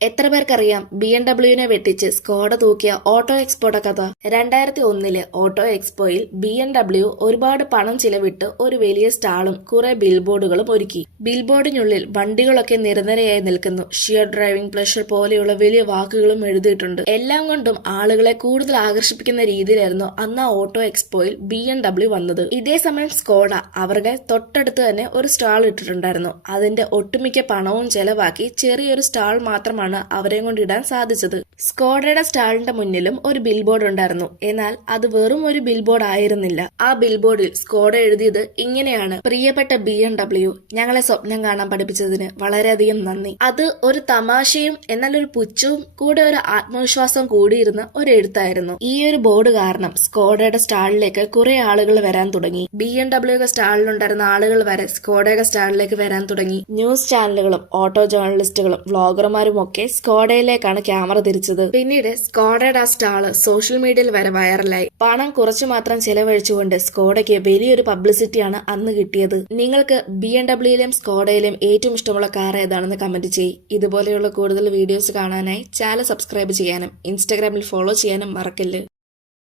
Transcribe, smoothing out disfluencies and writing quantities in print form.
എത്ര പേർക്കറിയാം BMW വെട്ടിച്ച് Skoda തൂക്കിയ auto എക്സ്പോയുടെ കഥ? 2001 ഓട്ടോ എക്സ്പോയിൽ BMW ഒരുപാട് പണം ചിലവിട്ട് ഒരു വലിയ സ്റ്റാളും കുറെ ബിൽബോർഡുകളും ഒരുക്കി. ബിൽബോർഡിനുള്ളിൽ വണ്ടികളൊക്കെ നിരനിരയായി നിൽക്കുന്നു. ഷിയർ ഡ്രൈവിംഗ് പ്ലഷർ പോലെയുള്ള വലിയ വാക്കുകളും എഴുതിയിട്ടുണ്ട്. എല്ലാം കൊണ്ടും ആളുകളെ കൂടുതൽ ആകർഷിപ്പിക്കുന്ന രീതിയിലായിരുന്നു അന്ന് ആ ഓട്ടോ എക്സ്പോയിൽ BMW വന്നത്. ഇതേ സമയം സ്കോഡ അവരുടെ തൊട്ടടുത്ത് തന്നെ ഒരു സ്റ്റാൾ ഇട്ടിട്ടുണ്ടായിരുന്നു. അതിന്റെ ഒട്ടുമിക്ക പണവും ചെലവാക്കി ചെറിയൊരു സ്റ്റാൾ മാത്രമാണ് അവരെ കൊണ്ട് ഇടാൻ സാധിച്ചത്. സ്കോഡയുടെ സ്റ്റാളിന്റെ മുന്നിലും ഒരു ബിൽ ബോർഡ് ഉണ്ടായിരുന്നു. എന്നാൽ അത് വെറും ഒരു ബിൽ ബോർഡ് ആയിരുന്നില്ല. ആ ബിൽ ബോർഡിൽ സ്കോഡ എഴുതിയത് ഇങ്ങനെയാണ്: പ്രിയപ്പെട്ട BMW, ഞങ്ങളെ സ്വപ്നം കാണാൻ പഠിപ്പിച്ചതിന് വളരെയധികം നന്ദി. അത് ഒരു തമാശയും എന്നാൽ ഒരു പുച്ഛവും കൂടെ ഒരു ആത്മവിശ്വാസവും കൂടിയിരുന്ന ഒരു എഴുത്തായിരുന്നു. ഈ ഒരു ബോർഡ് കാരണം സ്കോഡയുടെ സ്റ്റാളിലേക്ക് കുറെ ആളുകൾ വരാൻ തുടങ്ങി. BMW സ്റ്റാളിലുണ്ടായിരുന്ന ആളുകൾ വരെ സ്കോഡയുടെ സ്റ്റാളിലേക്ക് വരാൻ തുടങ്ങി. ന്യൂസ് ചാനലുകളും ഓട്ടോ ജേർണലിസ്റ്റുകളും വ്ളോഗർമാരും ഒക്കെ സ്കോഡയിലേക്കാണ് ക്യാമറ തിരിച്ചത്. പിന്നീട് സ്കോഡയുടെ ആ സ്റ്റാള് സോഷ്യൽ മീഡിയയിൽ വരെ വൈറലായി. പണം കുറച്ചു മാത്രം ചെലവഴിച്ചുകൊണ്ട് സ്കോഡയ്ക്ക് വലിയൊരു പബ്ലിസിറ്റിയാണ് അന്ന് കിട്ടിയത്. നിങ്ങൾക്ക് BMWയിലെയും സ്കോഡയിലെയും ഏറ്റവും ഇഷ്ടമുള്ള കാർ ഏതാണെന്ന് കമന്റ് ചെയ്യ്. ഇതുപോലെയുള്ള കൂടുതൽ വീഡിയോസ് കാണാനായി ചാനൽ സബ്സ്ക്രൈബ് ചെയ്യാനും ഇൻസ്റ്റാഗ്രാമിൽ ഫോളോ ചെയ്യാനും മറക്കല്ല്.